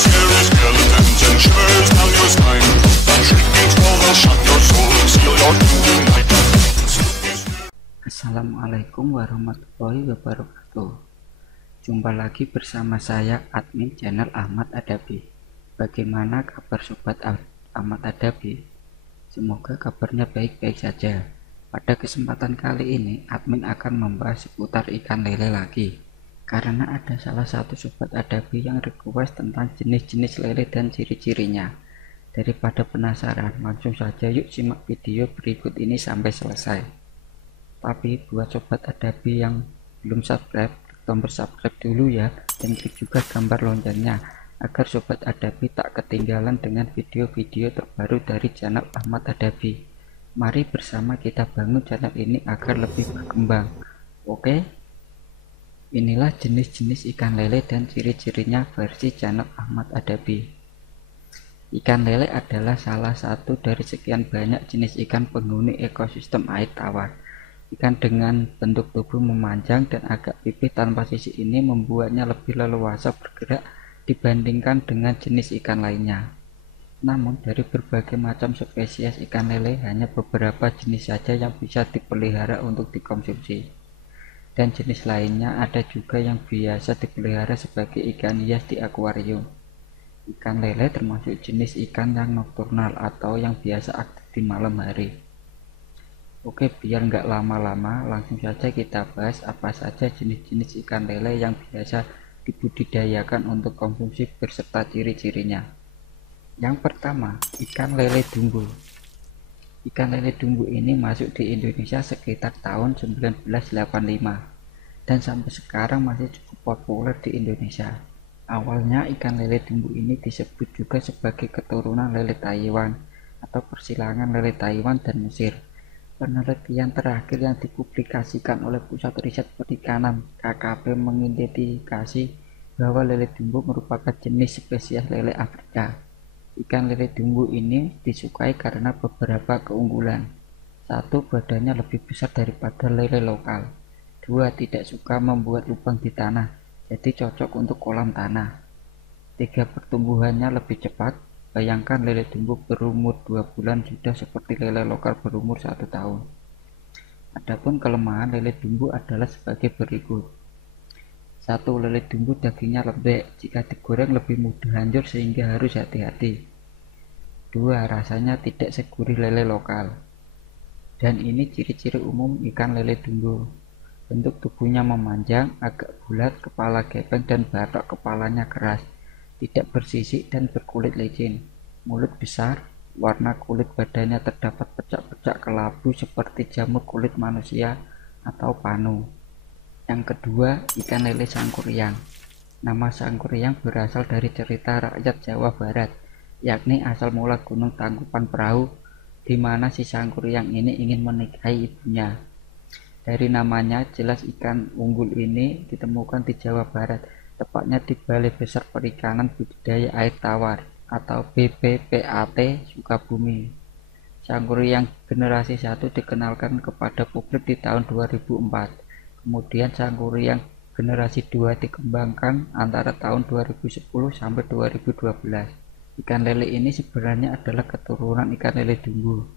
scary skeletons and shivers down your spine. Shrieking skull will shock your soul and seal your doom tonight. Assalamualaikum warahmatullahi wabarakatuh. Jumpa lagi bersama saya, admin channel Ahmad Adabi. Bagaimana kabar sobat Ahmad Adabi? Semoga kabarnya baik-baik saja. Pada kesempatan kali ini, admin akan membahas seputar ikan lele lagi. Karena ada salah satu sobat Adabi yang request tentang jenis-jenis lele dan ciri-cirinya. Daripada penasaran, langsung saja yuk simak video berikut ini sampai selesai. Tapi buat sobat Adabi yang belum subscribe, klik tombol subscribe dulu ya, dan klik juga gambar loncengnya agar sobat Adabi tak ketinggalan dengan video-video terbaru dari channel Ahmad Adabi. Mari bersama kita bangun channel ini agar lebih berkembang. Oke, inilah jenis-jenis ikan lele dan ciri-cirinya versi channel Ahmad Adabi. Ikan lele adalah salah satu dari sekian banyak jenis ikan penghuni ekosistem air tawar. Ikan dengan bentuk tubuh memanjang dan agak pipih tanpa sisi ini membuatnya lebih leluasa bergerak dibandingkan dengan jenis ikan lainnya. Namun dari berbagai macam spesies ikan lele, hanya beberapa jenis saja yang bisa dipelihara untuk dikonsumsi. Dan jenis lainnya ada juga yang biasa dipelihara sebagai ikan hias di akuarium. Ikan lele termasuk jenis ikan yang nokturnal atau yang biasa aktif di malam hari. Oke, biar nggak lama-lama, langsung saja kita bahas apa saja jenis-jenis ikan lele yang biasa dibudidayakan untuk konsumsi beserta ciri-cirinya. Yang pertama, ikan lele dumbo. Ikan lele dumbo ini masuk di Indonesia sekitar tahun 1985 dan sampai sekarang masih cukup populer di Indonesia. Awalnya ikan lele dumbo ini disebut juga sebagai keturunan lele Taiwan atau persilangan lele Taiwan dan Mesir. Penelitian terakhir yang dipublikasikan oleh Pusat Riset Perikanan KKP mengidentifikasi bahwa lele dumbo merupakan jenis spesies lele Afrika. Ikan lele dumbo ini disukai karena beberapa keunggulan. 1. Badannya lebih besar daripada lele lokal. 2. Tidak suka membuat lubang di tanah, jadi cocok untuk kolam tanah. 3. Pertumbuhannya lebih cepat. Bayangkan lele dumbo berumur 2 bulan sudah seperti lele lokal berumur 1 tahun. Adapun kelemahan lele dumbo adalah sebagai berikut. 1. Lele dumbo dagingnya lembek, jika digoreng lebih mudah hancur sehingga harus hati-hati. 2. Rasanya tidak segurih lele lokal. Dan ini ciri-ciri umum ikan lele dumbo. Bentuk tubuhnya memanjang, agak bulat, kepala gepeng dan batok kepalanya keras, tidak bersisik dan berkulit licin. Mulut besar, warna kulit badannya terdapat pecak-pecak kelabu seperti jamur kulit manusia atau panu. Yang kedua, ikan lele sangkuriang. Nama sangkuriang berasal dari cerita rakyat Jawa Barat, yakni asal mula Gunung Tangkupan Perahu, di mana si sangkuriang ini ingin menikahi ibunya. Dari namanya jelas ikan unggul ini ditemukan di Jawa Barat, tepatnya di Balai Besar Perikanan Budidaya Air Tawar atau BBPAT Sukabumi. Sangkuriang generasi 1 dikenalkan kepada publik di tahun 2004. Kemudian sangkuriang generasi 2 dikembangkan antara tahun 2010 sampai 2012. Ikan lele ini sebenarnya adalah keturunan ikan lele dumbo.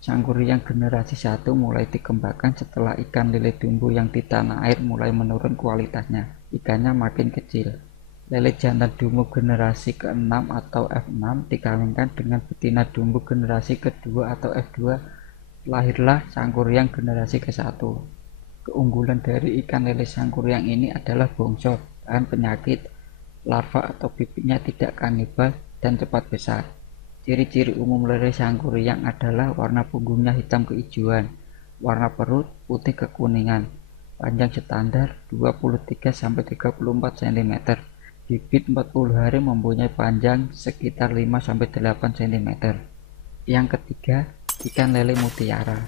Sangkuriang generasi 1 mulai dikembangkan setelah ikan lele dumbo yang di tanah air mulai menurun kualitasnya. Ikannya makin kecil. Lele jantan dumbo generasi ke-6 atau F6 dikawinkan dengan betina dumbo generasi kedua atau F2. Lahirlah sangkuriang generasi ke-1. Keunggulan dari ikan lele sangkuriang ini adalah bongsor, tahan penyakit, larva atau bibitnya tidak kanibal, dan cepat besar. Ciri-ciri umum lele sangkuriang adalah warna punggungnya hitam kehijauan, warna perut putih kekuningan, panjang standar 23-34 cm, bibit 40 hari mempunyai panjang sekitar 5-8 cm. Yang ketiga, ikan lele mutiara.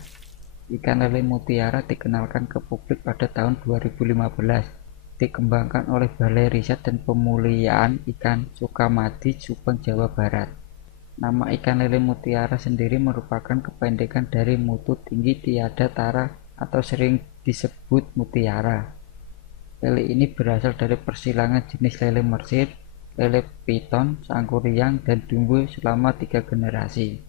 Ikan lele mutiara dikenalkan ke publik pada tahun 2015. Dikembangkan oleh Balai Riset dan Pemuliaan Ikan Sukamadi, Subang, Jawa Barat. Nama ikan lele mutiara sendiri merupakan kependekan dari mutu tinggi tiada tara atau sering disebut mutiara. Lele ini berasal dari persilangan jenis lele Mesir lele piton, sangkuriang, dan dumbo selama 3 generasi.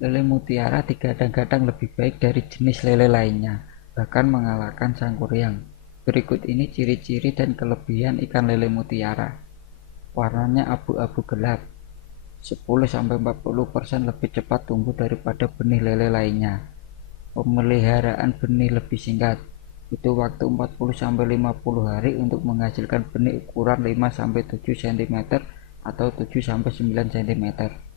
Lele mutiara digadang-gadang lebih baik dari jenis lele lainnya, bahkan mengalahkan sangkuriang. Berikut ini ciri-ciri dan kelebihan ikan lele mutiara. Warnanya abu-abu gelap, 10-40% lebih cepat tumbuh daripada benih lele lainnya. Pemeliharaan benih lebih singkat, butuh waktu 40-50 hari untuk menghasilkan benih ukuran 5-7 cm atau 7-9 cm.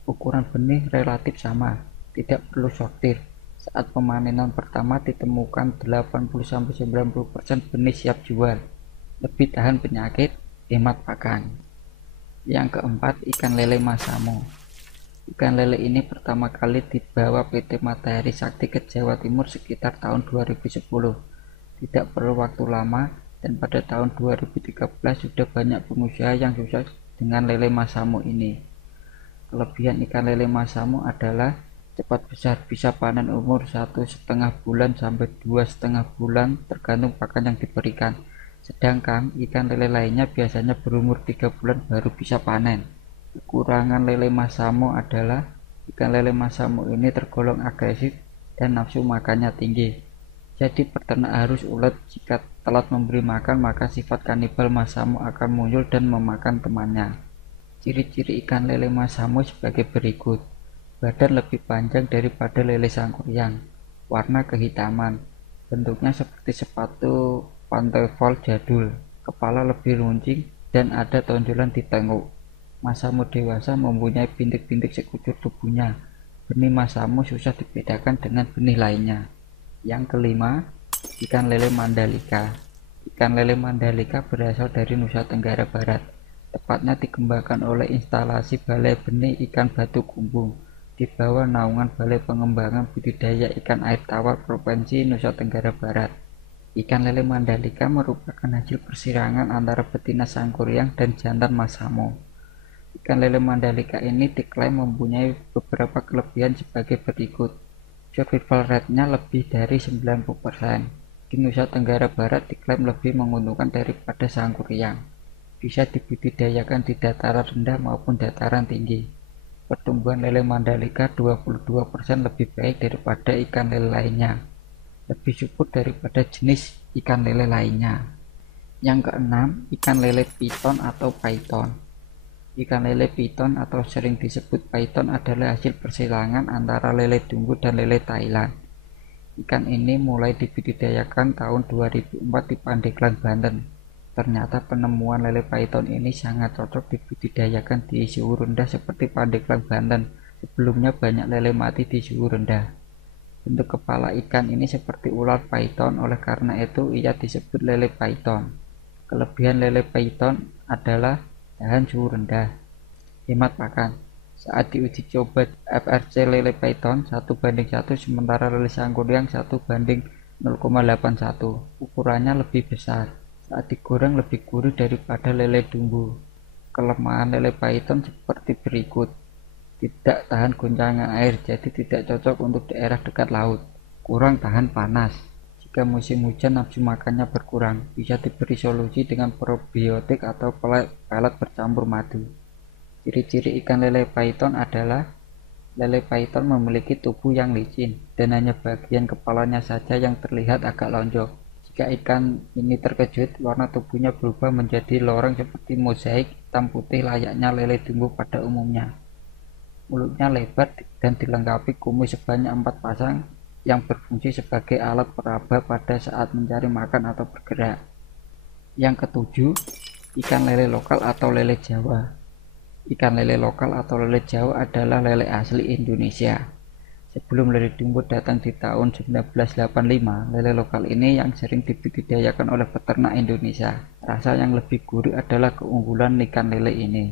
Ukuran benih relatif sama, tidak perlu sortir. Saat pemanenan pertama ditemukan 80-90% benih siap jual, lebih tahan penyakit, hemat pakan. Yang keempat, ikan lele Masamo. Ikan lele ini pertama kali dibawa PT Matahari Sakti ke Jawa Timur sekitar tahun 2010. Tidak perlu waktu lama, dan pada tahun 2013 sudah banyak pengusaha yang sukses dengan lele Masamo ini. Kelebihan ikan lele Masamo adalah cepat besar, bisa panen umur 1,5 bulan sampai 2,5 bulan tergantung pakan yang diberikan. Sedangkan ikan lele lainnya biasanya berumur 3 bulan baru bisa panen. Kekurangan lele Masamo adalah ikan lele Masamo ini tergolong agresif dan nafsu makannya tinggi. Jadi peternak harus ulet, jika telat memberi makan maka sifat kanibal Masamo akan muncul dan memakan temannya. Ciri-ciri ikan lele Masamo sebagai berikut. Badan lebih panjang daripada lele sangkuriang. Warna kehitaman. Bentuknya seperti sepatu pantofel jadul. Kepala lebih runcing dan ada tonjolan di tengkuk. Masamo dewasa mempunyai bintik-bintik sekujur tubuhnya. Benih Masamo susah dibedakan dengan benih lainnya. Yang kelima, ikan lele Mandalika. Ikan lele Mandalika berasal dari Nusa Tenggara Barat. Tepatnya dikembangkan oleh instalasi Balai Benih Ikan Batu Kumbung di bawah naungan Balai Pengembangan Budidaya Ikan Air Tawar Provinsi Nusa Tenggara Barat. Ikan lele Mandalika merupakan hasil persirangan antara betina sangkuriang dan jantan Masamo. Ikan lele Mandalika ini diklaim mempunyai beberapa kelebihan sebagai berikut. Survival rate-nya lebih dari 90%. Di Nusa Tenggara Barat diklaim lebih menguntungkan daripada sangkuriang. Bisa dibudidayakan di dataran rendah maupun dataran tinggi. Pertumbuhan lele Mandalika 22% lebih baik daripada ikan lele lainnya. Lebih subur daripada jenis ikan lele lainnya. Yang keenam, ikan lele piton atau python. Ikan lele piton atau sering disebut python adalah hasil persilangan antara lele dumbo dan lele Thailand. Ikan ini mulai dibudidayakan tahun 2004 di Pandeglang, Banten. Ternyata penemuan lele python ini sangat cocok dibudidayakan di suhu rendah seperti Pandeglang, Banten. Sebelumnya banyak lele mati di suhu rendah. Bentuk kepala ikan ini seperti ular python, oleh karena itu ia disebut lele python. Kelebihan lele python adalah tahan suhu rendah, hemat pakan. Saat diuji coba FRC lele python 1:1, sementara lele sangkuriang 1:0,81. Ukurannya lebih besar. Saat digoreng lebih gurih daripada lele dumbo. Kelemahan lele python seperti berikut. Tidak tahan goncangan air, jadi tidak cocok untuk daerah dekat laut. Kurang tahan panas. Jika musim hujan nafsu makannya berkurang, bisa diberi solusi dengan probiotik atau pelet bercampur madu. Ciri-ciri ikan lele python adalah lele python memiliki tubuh yang licin dan hanya bagian kepalanya saja yang terlihat agak lonjong. Jika ikan ini terkejut, warna tubuhnya berubah menjadi loreng seperti mozaik hitam putih layaknya lele dumbo pada umumnya. Mulutnya lebar dan dilengkapi kumis sebanyak 4 pasang yang berfungsi sebagai alat peraba pada saat mencari makan atau bergerak. Yang ketujuh, ikan lele lokal atau lele Jawa. Ikan lele lokal atau lele Jawa adalah lele asli Indonesia. Sebelum lele dumbo datang di tahun 1985, lele lokal ini yang sering dibudidayakan oleh peternak Indonesia. Rasa yang lebih gurih adalah keunggulan ikan lele ini.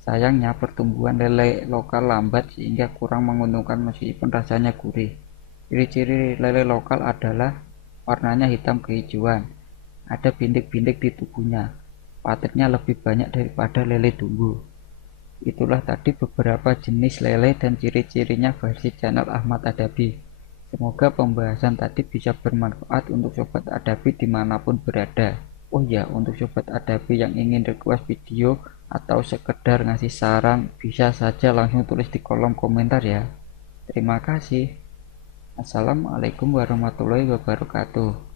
Sayangnya pertumbuhan lele lokal lambat sehingga kurang menguntungkan meskipun rasanya gurih. Ciri-ciri lele lokal adalah warnanya hitam kehijauan, ada bintik-bintik di tubuhnya, patiknya lebih banyak daripada lele dumbo. Itulah tadi beberapa jenis lele dan ciri-cirinya versi channel Ahmad Adabi. Semoga pembahasan tadi bisa bermanfaat untuk sobat Adabi dimanapun berada. Oh ya, untuk sobat Adabi yang ingin request video atau sekedar ngasih saran, bisa saja langsung tulis di kolom komentar ya. Terima kasih. Assalamualaikum warahmatullahi wabarakatuh.